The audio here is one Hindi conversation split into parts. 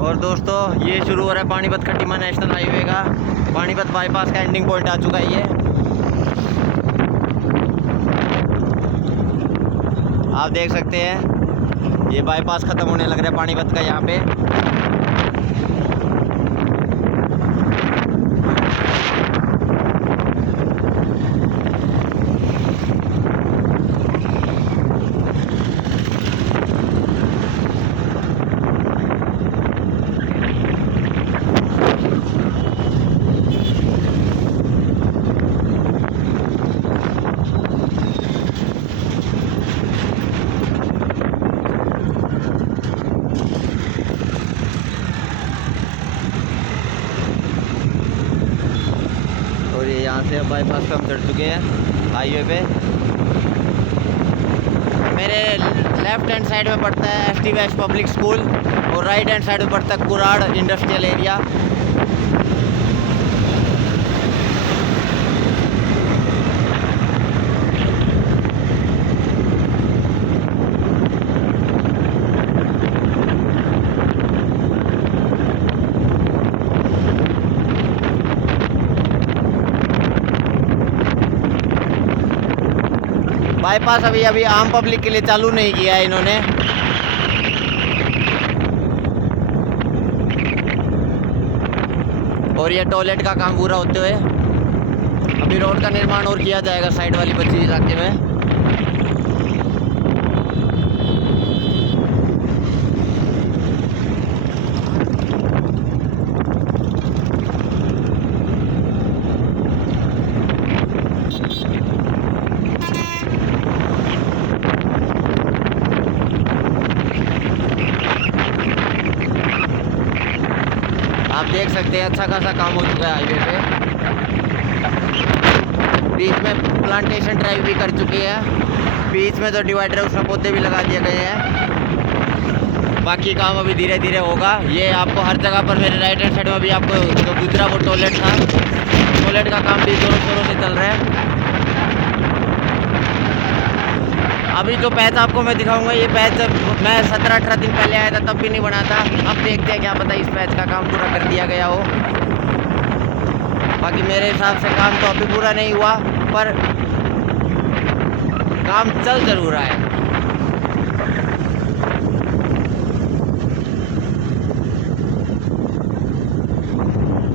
और दोस्तों ये शुरू हो रहा है पानीपत खटीमा नेशनल हाईवे का। पानीपत बाईपास का एंडिंग पॉइंट आ चुका है ये। आप देख सकते हैं ये बाईपास ख़त्म होने लग रहा है पानीपत का यहाँ पे। और ये यहाँ से अब बाईपास पे हम चढ़ चुके हैं हाईवे पे। मेरे लेफ्ट हैंड साइड में पड़ता है एसटी वेस्ट पब्लिक स्कूल और राइट हैंड साइड में पड़ता है कुराड़ इंडस्ट्रियल एरिया। बाईपास अभी आम पब्लिक के लिए चालू नहीं किया है इन्होंने। और ये टॉयलेट का काम पूरा होते हुए अभी रोड का निर्माण और किया जाएगा साइड वाली बच्ची इलाके में। आप देख सकते हैं अच्छा खासा काम हो चुका है हाईवे पे। बीच में प्लांटेशन ड्राइव भी कर चुकी है। बीच में जो डिवाइडर है उसमें पौधे भी लगा दिए गए हैं। बाकी काम अभी धीरे धीरे होगा। ये आपको हर जगह पर मेरे राइट हैंड साइड में भी आपको जो गुजरा वो टॉयलेट था, टॉयलेट का काम भी जोरों शोरों से चल रहा है। अभी जो पैच आपको मैं दिखाऊंगा ये पैच मैं 17-18 दिन पहले आया था तब भी नहीं बना था। अब देखते हैं क्या पता इस पैच का काम पूरा कर दिया गया हो। बाकी मेरे हिसाब से काम तो अभी पूरा नहीं हुआ पर काम चल जरूर रहा है।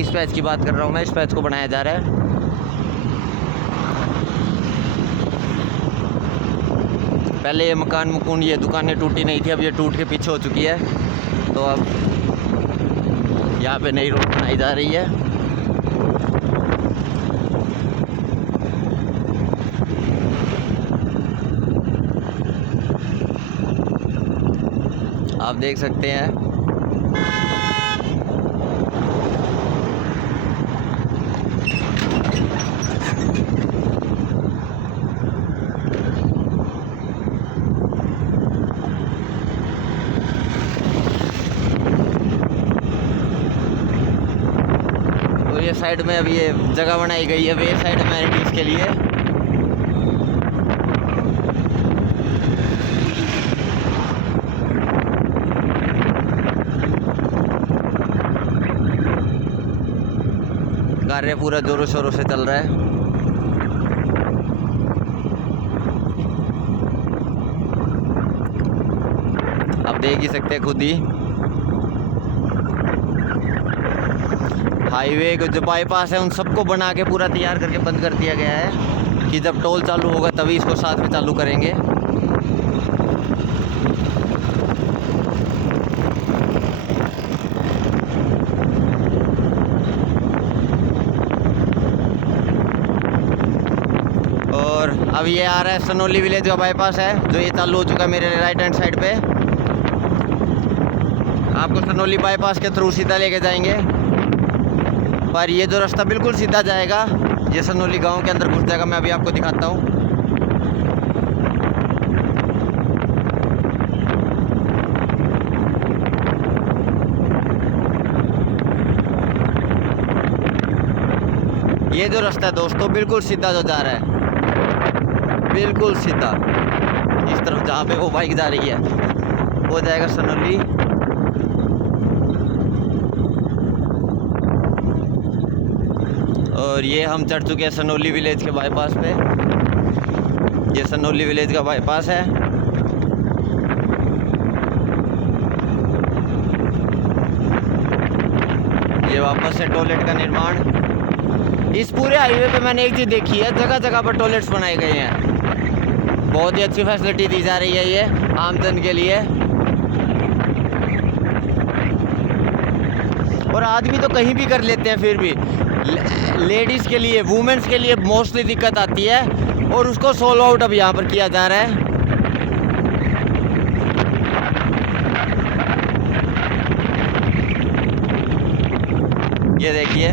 इस पैच की बात कर रहा हूँ मैं, इस पैच को बनाया जा रहा है। पहले ये मकान मुकुन ये दुकानें टूटी नहीं थी, अब ये टूट के पीछे हो चुकी है। तो अब यहाँ पे नई रोड बनाई जा रही है। आप देख सकते हैं ये साइड में अभी ये जगह बनाई गई है वे साइड अमेनिटीज के लिए। कार्य पूरा जोरों शोरों से चल रहा है। आप देख ही सकते हैं खुद ही हाईवे को जो बाईपास है उन सबको बना के पूरा तैयार करके बंद कर दिया गया है कि जब टोल चालू होगा तभी इसको साथ में चालू करेंगे। और अब ये आ रहा है सनोली विलेज का बाईपास है जो ये चालू हो चुका है मेरे राइट हैंड साइड पे। आपको सनोली बाईपास के थ्रू सीधा लेके जाएंगे पर ये जो रास्ता बिल्कुल सीधा जाएगा ये सनोली गांव के अंदर घुस जाएगा। मैं अभी आपको दिखाता हूँ। ये जो रास्ता है दोस्तों बिल्कुल सीधा जो जा रहा है, बिल्कुल सीधा इस तरफ जहाँ पे वो बाइक जा रही है वो जाएगा सनोली। और ये हम चढ़ चुके हैं सनोली विलेज के बाईपास पे। ये सनोली विलेज का बाईपास है। ये वापस से टॉयलेट का निर्माण। इस पूरे हाईवे पे मैंने एक चीज़ देखी है, जगह जगह पर टॉयलेट्स बनाए गए हैं। बहुत ही अच्छी फैसिलिटी दी जा रही है ये आमजन के लिए। और आदमी तो कहीं भी कर लेते हैं, फिर भी लेडीज़ के लिए, वुमेन्स के लिए मोस्टली दिक्कत आती है और उसको सोल्व आउट अब यहाँ पर किया जा रहा है। ये देखिए,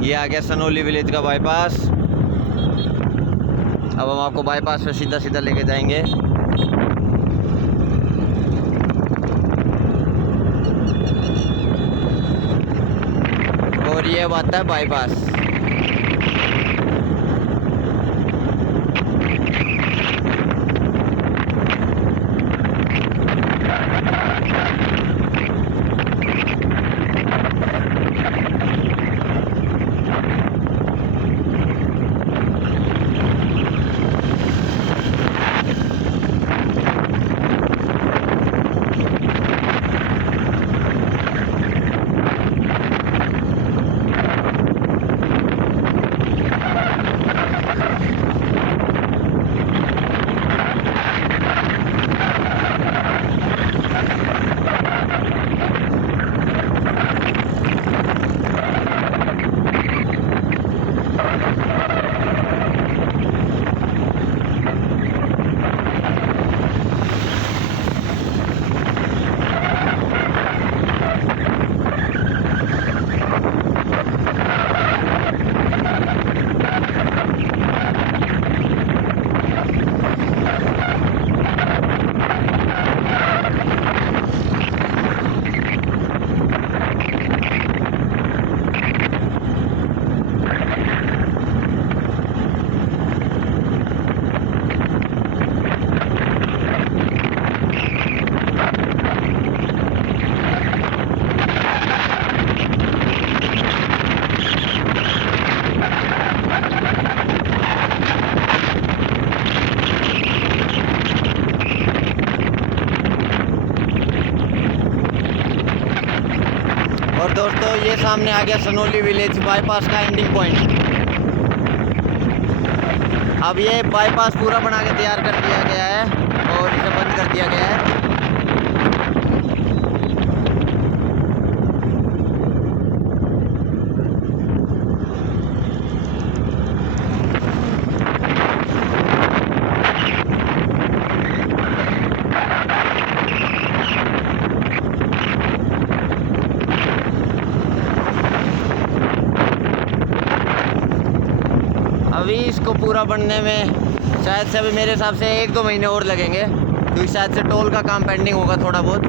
ये आ गया सनोली विलेज का बाईपास। अब हम आपको बाईपास पे सीधा सीधा लेके जाएंगे। और ये आता है बाईपास। और दोस्तों, ये सामने आ गया सनोली विलेज बाईपास का एंडिंग पॉइंट। अब ये बाईपास पूरा बना के तैयार कर दिया गया है और इसे बंद कर दिया गया है। अभी इसको पूरा बनने में शायद से अभी मेरे हिसाब से 1-2 महीने और लगेंगे, क्योंकि शायद से टोल का काम पेंडिंग होगा थोड़ा बहुत।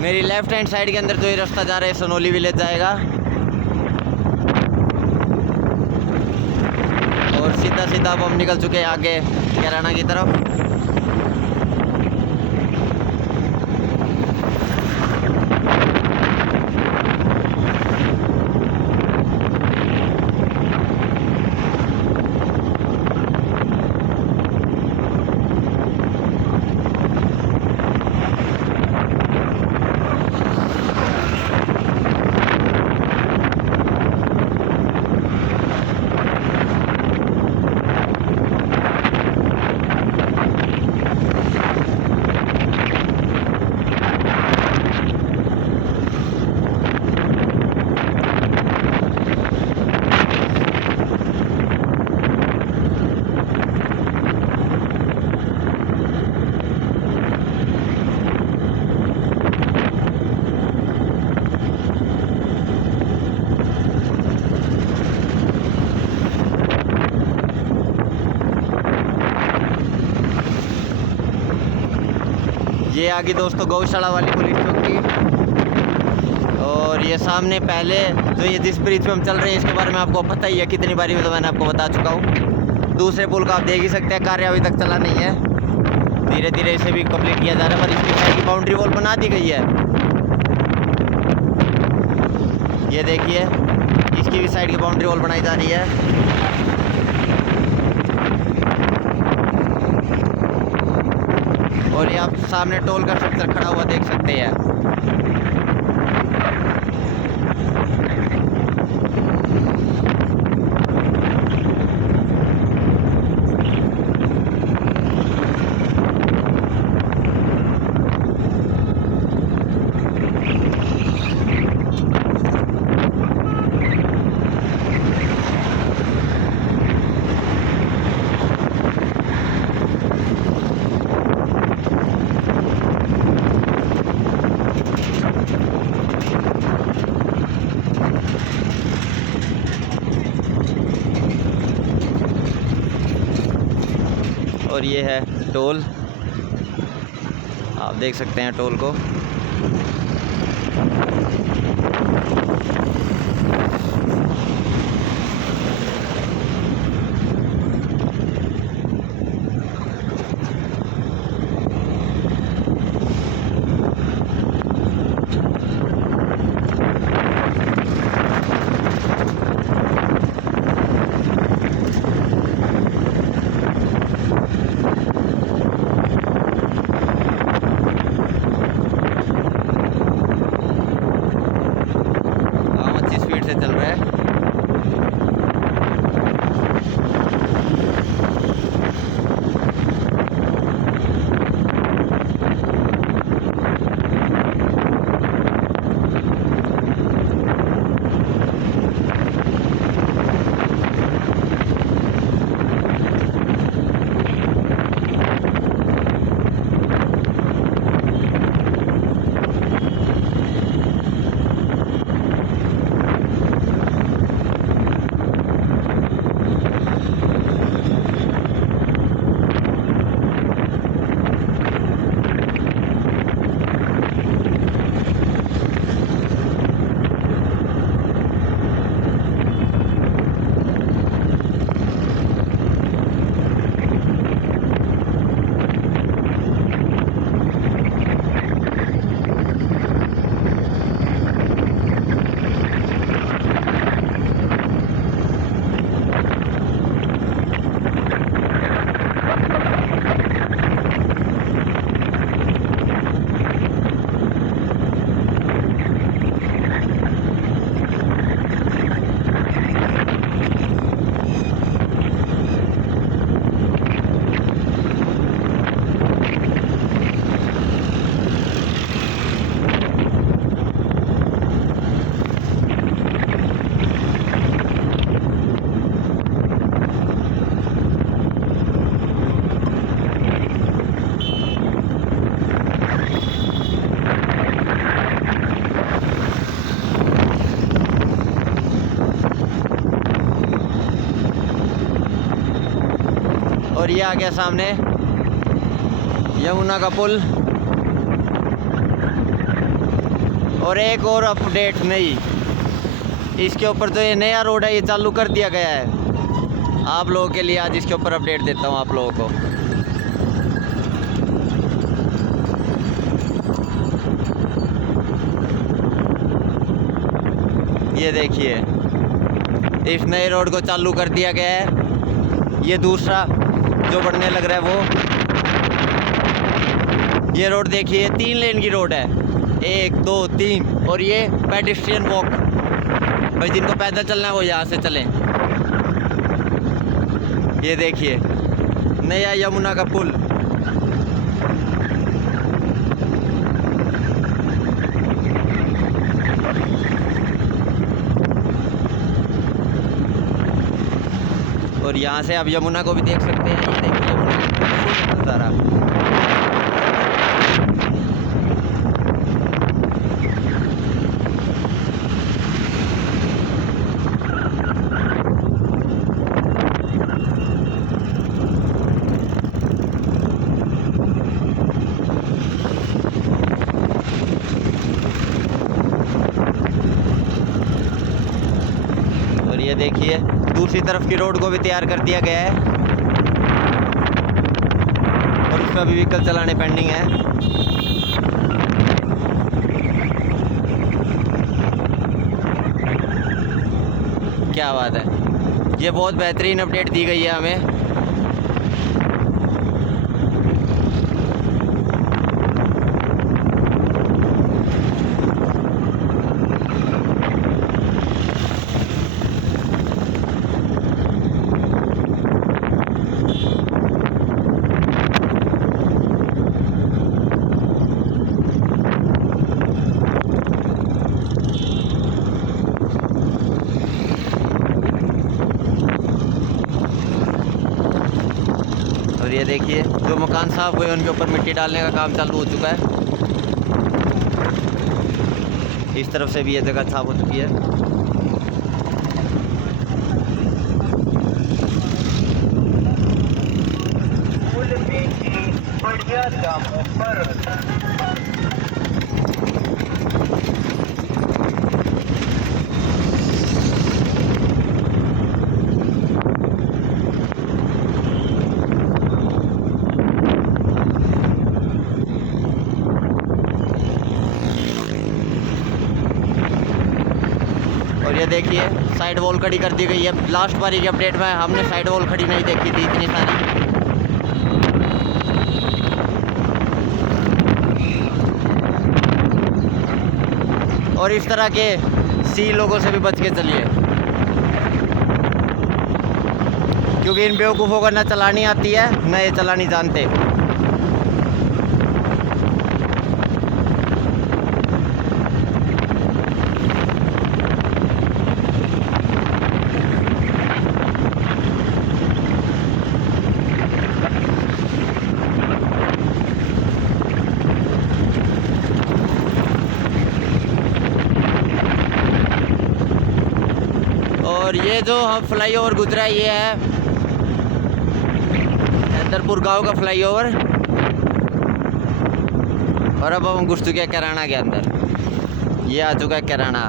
मेरी लेफ्ट हैंड साइड के अंदर जो ये रास्ता जा रहा है सनोली विलेज जाएगा और सीधा सीधा अब हम निकल चुके हैं आगे कैराना की तरफ। ये आ गई दोस्तों गौशाला वाली पुलिस चौकी। और ये सामने पहले जो ये जिस ब्रिज पे हम चल रहे हैं इसके बारे में आपको पता ही है, कितनी बारी में तो मैंने आपको बता चुका हूँ। दूसरे पुल का आप देख ही सकते हैं, कार्य अभी तक चला नहीं है, धीरे धीरे इसे भी कंप्लीट किया जा रहा है। पर इसकी साइड की बाउंड्री वॉल बना दी गई है, ये देखिए इसकी भी साइड की बाउंड्री वॉल बनाई जा रही है। और ये आप सामने टोल का स्ट्रक्चर खड़ा हुआ देख सकते हैं। और ये है टोल, आप देख सकते हैं टोल को। चल रहा है। और ये आ गया सामने यमुना का पुल। और एक और अपडेट नहीं, इसके ऊपर जो ये नया रोड है ये चालू कर दिया गया है। आप लोगों के लिए आज इसके ऊपर अपडेट देता हूँ आप लोगों को। ये देखिए इस नए रोड को चालू कर दिया गया है। ये दूसरा जो बनने लग रहा है वो, ये रोड देखिए 3 लेन की रोड है, 1 2 3। और ये पेडेस्ट्रियन वॉक, भाई जिनको पैदल चलना है वो यहाँ से चलें। ये देखिए नया यमुना का पुल। और यहाँ से आप यमुना को भी देख सकते हैं। ये देखिए यमुना का नज़ारा। ये देखिए दूसरी तरफ की रोड को भी तैयार कर दिया गया है और उसमें भी व्हीकल चलाने पेंडिंग है। क्या बात है, ये बहुत बेहतरीन अपडेट दी गई है हमें। और ये देखिए जो मकान साफ हुए उनके ऊपर मिट्टी डालने का काम चालू हो चुका है। इस तरफ से भी ये जगह साफ हो चुकी है। बढ़िया दामों पर और ये देखिए साइड वॉल खड़ी कर दी गई है। लास्ट बारी की अपडेट में हमने साइड वॉल खड़ी नहीं देखी थी इतनी सारी। और इस तरह के सी लोगों से भी बच के चलिए, क्योंकि इन बेवकूफ़ों को न चलानी आती है न ये चलानी जानते। और ये जो हम फ्लाईओवर गुजरा ये है हैदरपुर गांव का फ्लाईओवर। और अब हम घुस चुके हैं कैराना के अंदर। ये आ चुका है कैराना।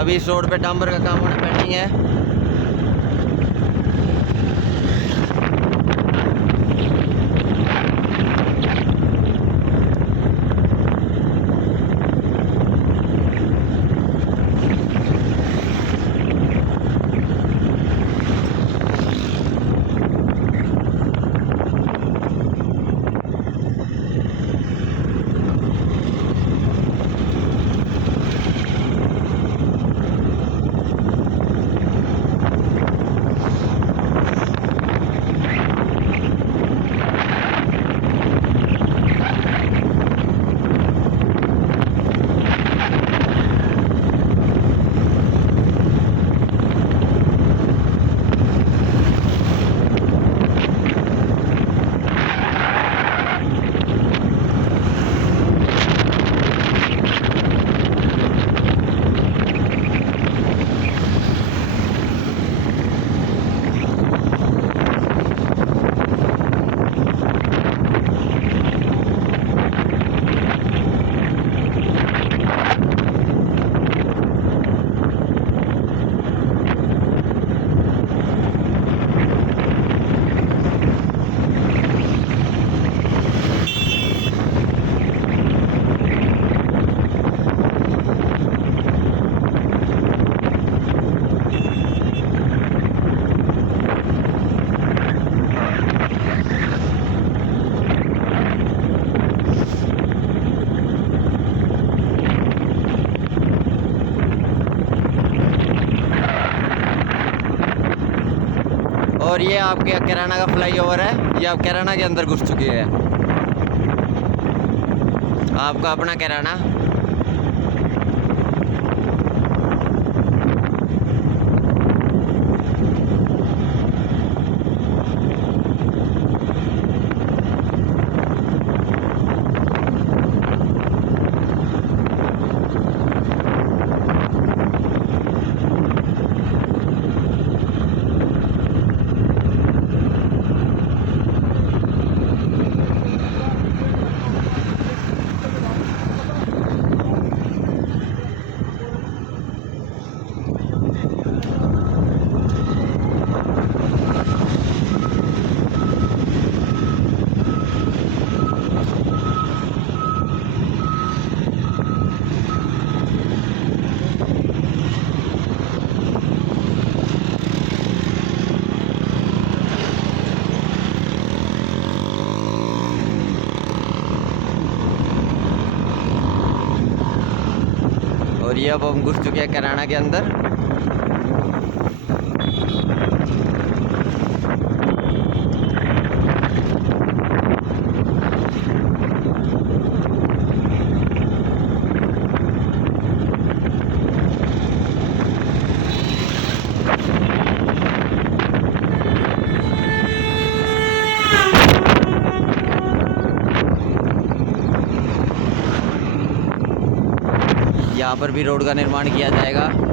अभी इस रोड पे डांबर का काम होना पेंडिंग है। और ये आपके कैराना का फ्लाईओवर है। ये आप कैराना के अंदर घुस चुकी है, आपका अपना कैराना। चलिए अब हम घुस चुके हैं कैराना के अंदर। यहाँ पर भी रोड का निर्माण किया जाएगा।